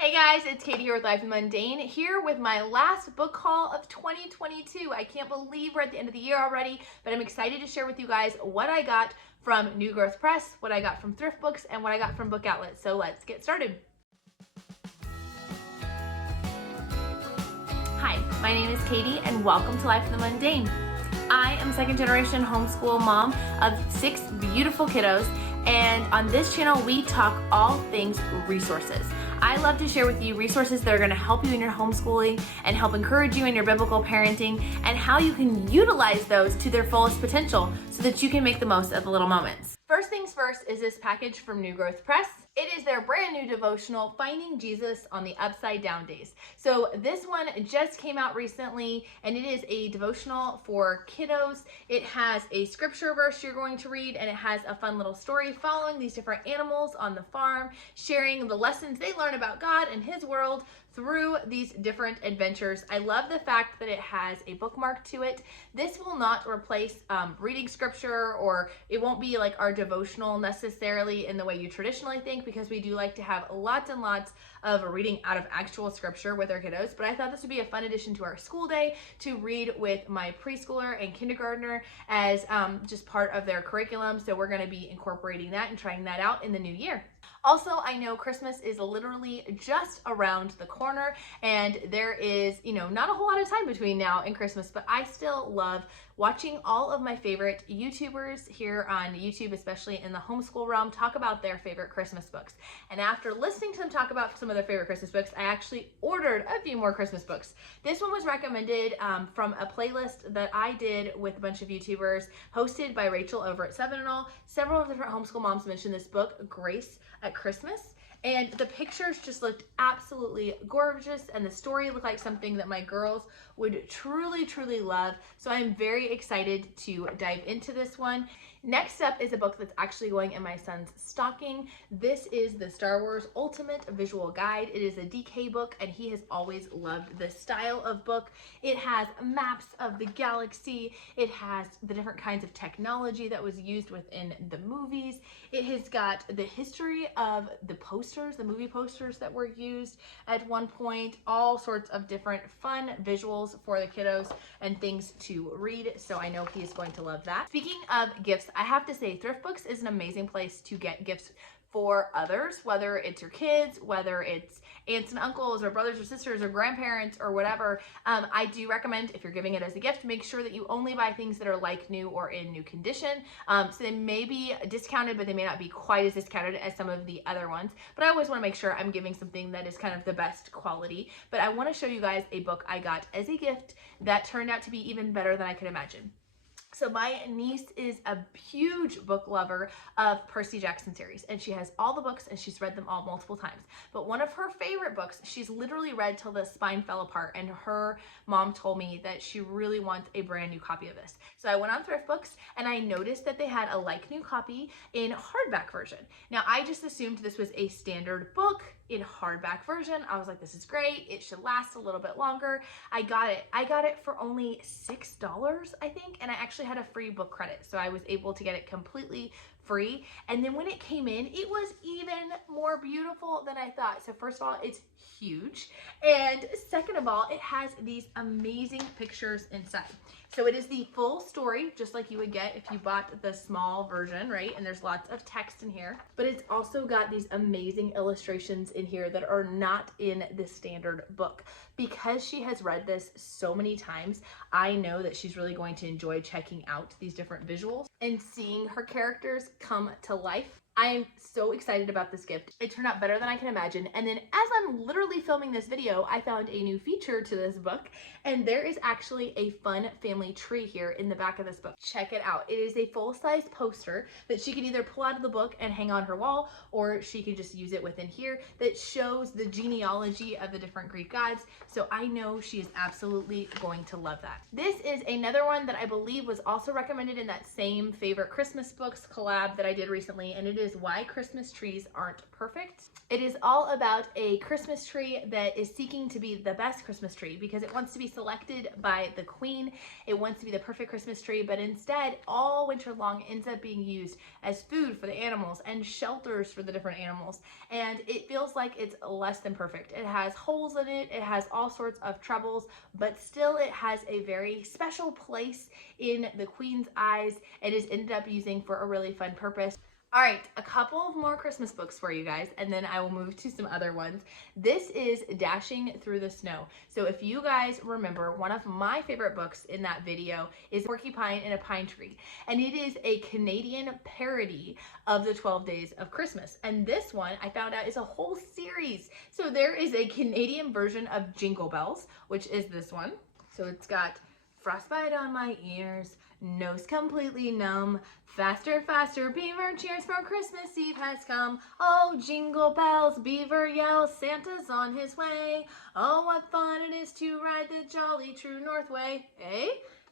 Hey guys, it's Katie here with Life in Mundane, here with my last book haul of 2022. I can't believe we're at the end of the year already, but I'm excited to share with you guys what I got from New Growth Press, what I got from thrift books, and what I got from book outlets. So let's get started. Hi, my name is Katie and welcome to Life in the Mundane. I am a second generation homeschool mom of 6 beautiful kiddos, and on this channel we talk all things resources. I love to share with you resources that are going to help you in your homeschooling and help encourage you in your biblical parenting, and how you can utilize those to their fullest potential so that you can make the most of the little moments. First things first is this package from New Growth Press. It is their brand new devotional, Finding Jesus on the Upside Down Days. So this one just came out recently, and it is a devotional for kiddos. It has a scripture verse you're going to read, and it has a fun little story following these different animals on the farm, sharing the lessons they learn about God and His world through these different adventures. I love the fact that it has a bookmark to it. This will not replace reading scripture, or it won't be like our devotional necessarily in the way you traditionally think, because we do like to have lots and lots of reading out of actual scripture with our kiddos. But I thought this would be a fun addition to our school day to read with my preschooler and kindergartner as just part of their curriculum. So we're going to be incorporating that and trying that out in the new year. Also, I know Christmas is literally just around the corner, and there is, not a whole lot of time between now and Christmas, but I still love watching all of my favorite YouTubers here on YouTube, especially in the homeschool realm, talk about their favorite Christmas books. And after listening to them talk about some of their favorite Christmas books, I actually ordered a few more Christmas books. This one was recommended from a playlist that I did with a bunch of YouTubers, hosted by Rachel over at Seven and All. Several of different homeschool moms mentioned this book, Grace at Christmas, and the pictures just looked absolutely gorgeous, and the story looked like something that my girls would truly love. So I'm very excited to dive into this one. Next up is a book that's actually going in my son's stocking. This is the Star Wars Ultimate Visual Guide. It is a DK book, and he has always loved this style of book. It has maps of the galaxy. It has the different kinds of technology that was used within the movies. It has got the history of the posters, the movie posters that were used at one point, all sorts of different fun visuals for the kiddos and things to read. So I know he is going to love that. Speaking of gifts, I have to say thrift books is an amazing place to get gifts for others, whether it's your kids, whether it's aunts and uncles or brothers or sisters or grandparents or whatever. I do recommend, if you're giving it as a gift, make sure that you only buy things that are like new or in new condition. So they may be discounted, but they may not be quite as discounted as some of the other ones. But I always want to make sure I'm giving something that is kind of the best quality. But I want to show you guys a book I got as a gift that turned out to be even better than I could imagine. So my niece is a huge book lover of Percy Jackson series, and she has all the books and she's read them all multiple times. But one of her favorite books, she's literally read till the spine fell apart, and her mom told me that she really wants a brand new copy of this. So I went on Thrift Books and I noticed that they had a like new copy in hardback version. Now I just assumed this was a standard book in hardback version. I was like, this is great. It should last a little bit longer. I got it for only $6, I think, and I actually had a free book credit. So I was able to get it completely free. And then when it came in, it was even more beautiful than I thought. So first of all, it's huge. And second of all, it has these amazing pictures inside. So it is the full story, just like you would get if you bought the small version, right? And there's lots of text in here, but it's also got these amazing illustrations in here that are not in the standard book. Because she has read this so many times, I know that she's really going to enjoy checking out these different visuals and seeing her characters come to life. I am so excited about this gift. It turned out better than I can imagine. And then as I'm literally filming this video, I found a new feature to this book, and there is actually a fun family tree here in the back of this book. Check it out. It is a full-size poster that she can either pull out of the book and hang on her wall, or she can just use it within here, that shows the genealogy of the different Greek gods. So I know she is absolutely going to love that. This is another one that I believe was also recommended in that same favorite Christmas books collab that I did recently, and it is is Why Christmas Trees Aren't Perfect. It is all about a Christmas tree that is seeking to be the best Christmas tree because it wants to be selected by the queen. It wants to be the perfect Christmas tree, but instead all winter long ends up being used as food for the animals and shelters for the different animals. And it feels like it's less than perfect. It has holes in it, it has all sorts of troubles, but still it has a very special place in the queen's eyes. It is ended up using for a really fun purpose. All right, a couple of more Christmas books for you guys, and then I will move to some other ones. This is Dashing Through the Snow. So if you guys remember, one of my favorite books in that video is Porcupine in a Pine Tree, and it is a Canadian parody of the 12 Days of Christmas. And this one, I found out, is a whole series. So there is a Canadian version of Jingle Bells, which is this one. So it's got frostbite on my ears, nose completely numb, faster, faster, Beaver cheers for Christmas Eve has come. Oh, jingle bells, Beaver yells, Santa's on his way. Oh, what fun it is to ride the jolly true north way. Eh?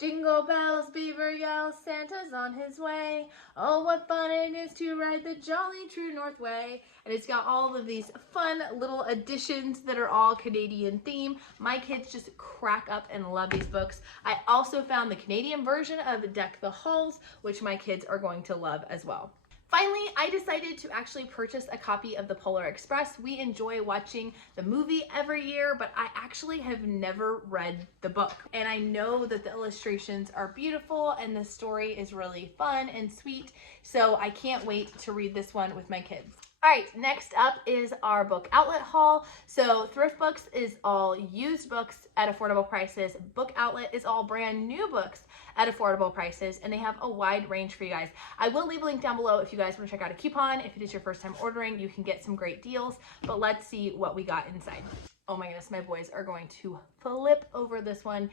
Jingle bells, Beaver yells, Santa's on his way. Oh, what fun it is to ride the jolly true north way. And it's got all of these fun little additions that are all Canadian theme. My kids just crack up and love these books. I also found the Canadian version of Deck the Halls, which my kids are going to love as well. Finally, I decided to actually purchase a copy of the Polar Express. We enjoy watching the movie every year, but I actually have never read the book. And I know that the illustrations are beautiful and the story is really fun and sweet, so I can't wait to read this one with my kids. All right, next up is our book outlet haul. So Thrift Books is all used books at affordable prices. Book Outlet is all brand new books at affordable prices, and they have a wide range for you guys. I will leave a link down below if you guys want to check out a coupon. If it is your first time ordering, you can get some great deals, but let's see what we got inside. Oh my goodness, my boys are going to flip over this one.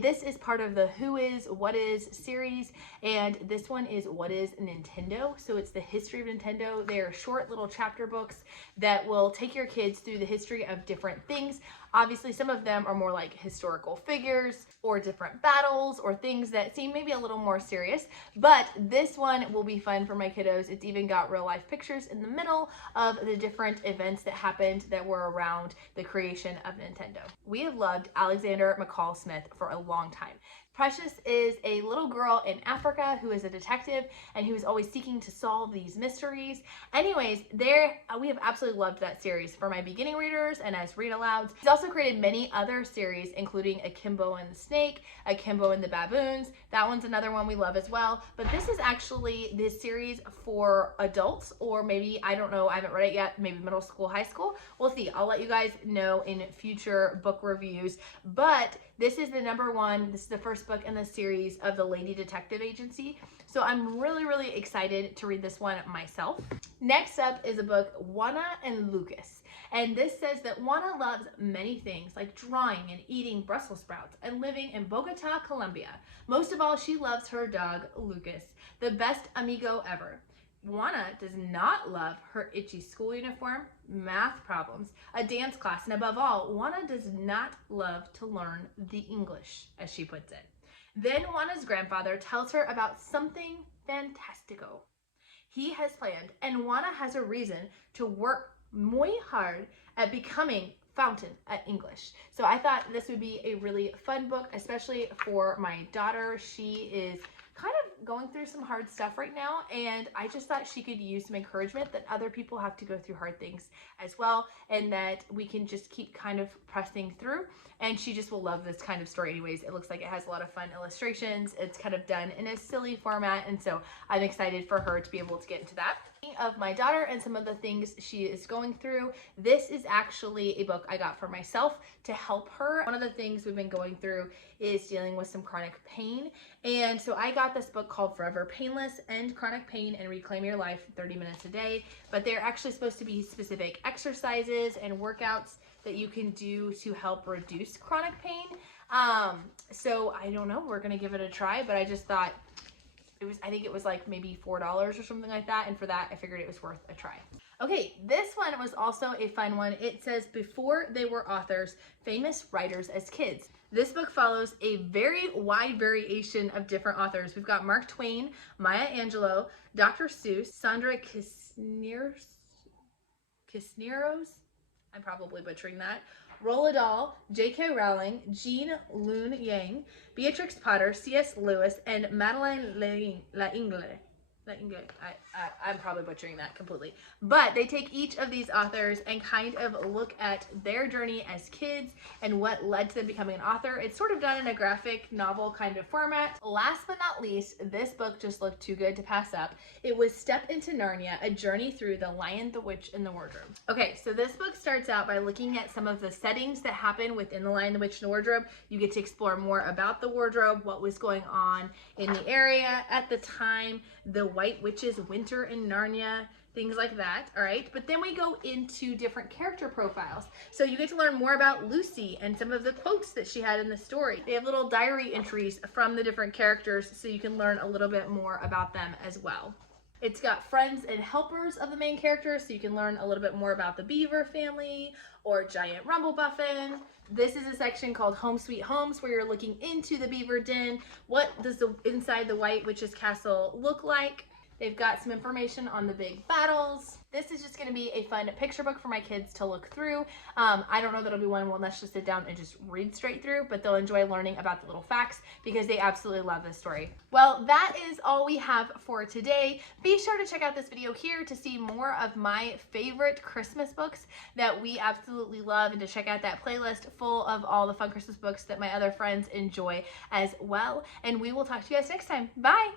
This is part of the Who Is, What Is series, and this one is What Is Nintendo. So it's the history of Nintendo. They are short little chapter books that will take your kids through the history of different things. Obviously, some of them are more like historical figures or different battles or things that seem maybe a little more serious, but this one will be fun for my kiddos. It's even got real life pictures in the middle of the different events that happened that were around the creation of Nintendo. We have loved Alexander McCall Smith for a long time. Precious is a little girl in Africa who is a detective and who is always seeking to solve these mysteries. Anyways, we have absolutely loved that series for my beginning readers and as read alouds. He's also created many other series, including Akimbo and the Snake, Akimbo and the Baboons. That one's another one we love as well. But this is actually this series for adults, or maybe, I don't know, I haven't read it yet, maybe middle school, high school. We'll see. I'll let you guys know in future book reviews. But this is the number one, this is the first book in the series of the Lady Detective Agency. So I'm really, really excited to read this one myself. Next up is a book, Juana and Lucas. And this says that Juana loves many things like drawing and eating Brussels sprouts and living in Bogota, Colombia. Most of all, she loves her dog, Lucas, the best amigo ever. Juana does not love her itchy school uniform, math problems, a dance class, and above all, Juana does not love to learn the English, as she puts it. Then Juana's grandfather tells her about something fantastico he has planned, and Juana has a reason to work muy hard at becoming fountain at English. So I thought this would be a really fun book, especially for my daughter. She is kind of going through some hard stuff right now, and I just thought she could use some encouragement that other people have to go through hard things as well, and that we can just keep kind of pressing through, and she just will love this kind of story anyways. It looks like it has a lot of fun illustrations. It's kind of done in a silly format, and so I'm excited for her to be able to get into that. Of my daughter and some of the things she is going through, this is actually a book I got for myself to help her. One of the things we've been going through is dealing with some chronic pain, and so I got this book called Forever Painless: End Chronic Pain and Reclaim Your Life 30 Minutes a Day. But they're actually supposed to be specific exercises and workouts that you can do to help reduce chronic pain. So I don't know, we're gonna give it a try, but I just thought I think it was like maybe $4 or something like that, and for that I figured it was worth a try. Okay, this one was also a fun one. It says, Before They Were Authors, Famous Writers as Kids. This book follows a very wide variation of different authors. We've got Mark Twain, Maya Angelou, Dr. Seuss, Sandra Cisneros, I'm probably butchering that, Roald Dahl, J.K. Rowling, Jean Lune Yang, Beatrix Potter, C.S. Lewis, and Madeleine L'Engle. I'm probably butchering that completely. But they take each of these authors and kind of look at their journey as kids and what led to them becoming an author. It's sort of done in a graphic novel kind of format. Last but not least, this book just looked too good to pass up. It was Step into Narnia, A Journey Through the Lion, the Witch, and the Wardrobe. Okay, so this book starts out by looking at some of the settings that happen within the Lion, the Witch, and the Wardrobe. You get to explore more about the wardrobe, what was going on in the area at the time, the White Witch's winter in Narnia, things like that, all right? But then we go into different character profiles. So you get to learn more about Lucy and some of the quotes that she had in the story. They have little diary entries from the different characters so you can learn a little bit more about them as well. It's got friends and helpers of the main characters, so you can learn a little bit more about the Beaver family or Giant Rumblebuffin. This is a section called Home Sweet Homes, where you're looking into the Beaver Den. What does the inside the White Witch's castle look like? They've got some information on the big battles. This is just going to be a fun picture book for my kids to look through. I don't know that it'll be one we'll just sit down and just read straight through, but they'll enjoy learning about the little facts because they absolutely love this story. Well, that is all we have for today. Be sure to check out this video here to see more of my favorite Christmas books that we absolutely love, and to check out that playlist full of all the fun Christmas books that my other friends enjoy as well. And we will talk to you guys next time. Bye!